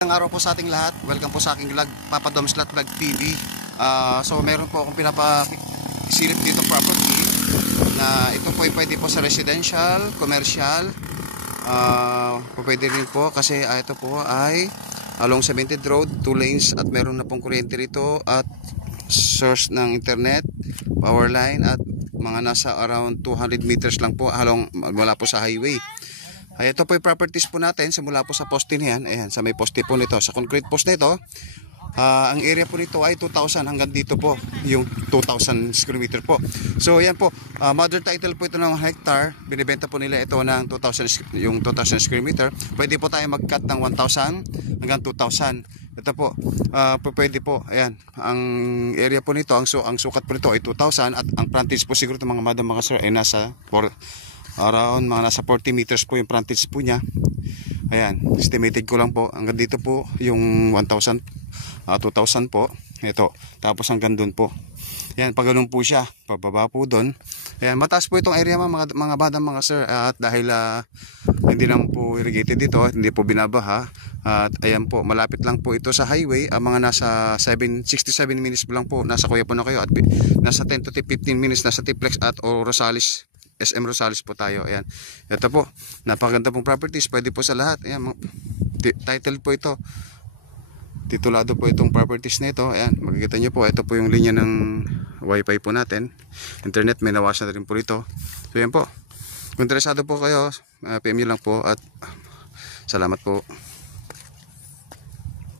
Ang araw po sa ating lahat. Welcome po sa aking vlog, Papa Dom's Lot Vlog TV. So meron po akong pinapasilip dito property na ito po ay pwede po sa residential, commercial. Pwede rin po kasi ito po ay along Cemented Road, 2 lanes at meron na pong kuryente rito at source ng internet, power line at mga nasa around 200 meters lang po mula po sa highway. Ito po yung properties po natin simula po sa poste niyan. Ayan, sa may poste po nito, sa concrete post nito. Ang area po nito ay 2,000 hanggang dito po, yung 2,000 square meter po. So ayan po, mother title po ito ng hectare. Binibenta po nila ito ng 2,000, yung 2,000 square meter. Pwede po tayo mag-cut ng 1,000 hanggang 2,000. Ito po, pwede po. Ayan, ang area po nito, ang sukat po nito ay 2,000 at ang frontage po siguro ng mga madam mga sir ay nasa around mga nasa 40 meters po yung frontage po niya. Ayan, estimated ko lang po hanggang dito po yung 1,000, 2,000 po ito, tapos hanggang doon po. Ayan, pag ganun po siya, pababa po doon. Ayan, mataas po itong area mga badang mga sir, at dahil hindi lang po irrigated dito, hindi po binabaha. At ayan po, malapit lang po ito sa highway. Mga nasa 67 minutes po lang po, nasa Kuya po na kayo, at nasa 10 to 15 minutes nasa Tiplex at o Rosales, SM Rosales po tayo. Ayan, ito po, napakaganda pong properties, pwede po sa lahat. Ayan, title po ito, titulado po itong properties na ito. Ayan, makikita nyo po, ito po yung linya ng wifi po natin, internet, may nawasan na rin po rito. So ayan po, kung interesado po kayo, PM nyo lang po at salamat po.